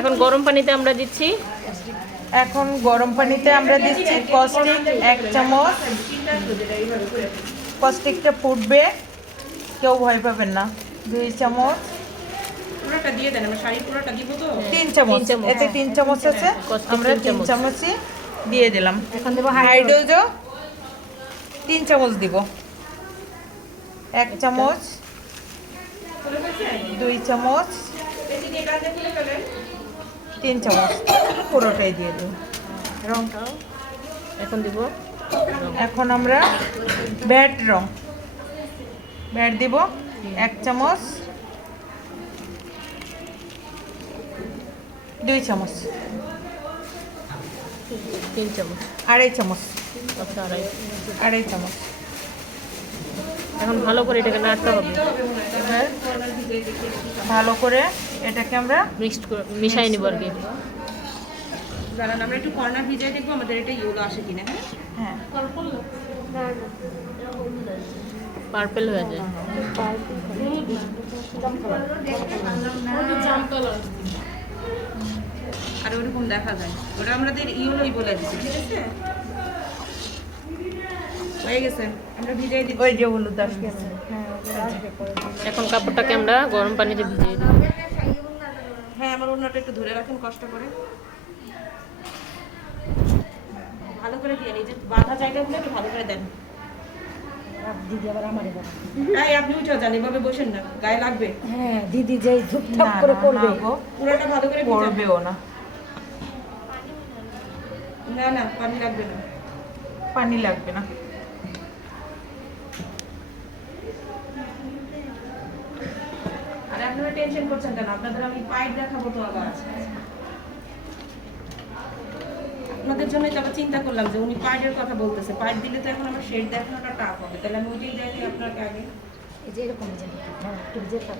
এখন গরম পানিতে আমরা দিচ্ছি কস্টিক 1 চামচ। কস্টিকটা ফুটবে, কেউ ভয় পাবেন না। 2 চামচ, পুরোটা দিয়ে দেন, আমরা শাড়ি পুরোটা দিব তো। 3 চামচ, এতে 3 চামচ আছে, আমরা 3 চামচই দিয়ে দিলাম। এখন দেবো হাইড্রোজো 3 চামচ দিব। 1 চামচ, 2 চামচ, 3 চামচ, পুরোটাই দিয়ে দেব। রংটাও এখন দিব। এখন আমরা ব্যাট দিব 1 চামচ, 2 চামচ, 3 চামচ, 2.5 চামচ, আচ্ছা 2.5 চামচ। এখন ভালো করে এটাকে নাড়তে হবে, এবার ভালো করে এটাকে আমরা মিশাই নিব আর কি। জানান আমরা একটু কর্নার ভিজিয়ে দেখবো আমাদের এটা ইয়েলো আসে কিনা। হ্যাঁ পার্পল হয়ে যায়। আর ওরকম দেখা যায়, ওটা আমাদের ইয়েলোই বলে দিচ্ছে। ঠিক আছে, হয়ে গেছে, আমরা ভিজিয়ে দিব। ওই যে হলুদ আসবে। এখন কাপড়টাকে আমরা গরম পানিতে ভিজিয়ে দিই। হ্যাঁ, আমার ওনাটা একটু ধরে রাখেন কষ্ট করে, ভালো করে দিয়ে নিন, যে বাঁধা জায়গাগুলো একটু ভালো করে দেন। দিদি আবার আমারে বলে। তাই আপনি উঠে যান, এভাবে বসেন না, গায়ে লাগবে। হ্যাঁ, দিদি যেই ধুপধাপ করে পড়বে। পুরোটা ভালো করে পড়বেও না, না না পানি লাগবে না। পানি লাগবে না। আর আপনারা টেনশন করছেন কেন? আপনাদের আমি পাইপ দেখাবো তো আবার। আপনাদের জন্যই তো আবার চিন্তা করলাম যে উনি পাইপের কথা বলতেছে। পাইপ দিলে তো এখন আমার শেড দেখানোটা টাফ হবে, তাহলে আমি ওইটাই দেখি আপনাকে আগে। এই যে এরকম যে হ্যাঁ, একটু যেটা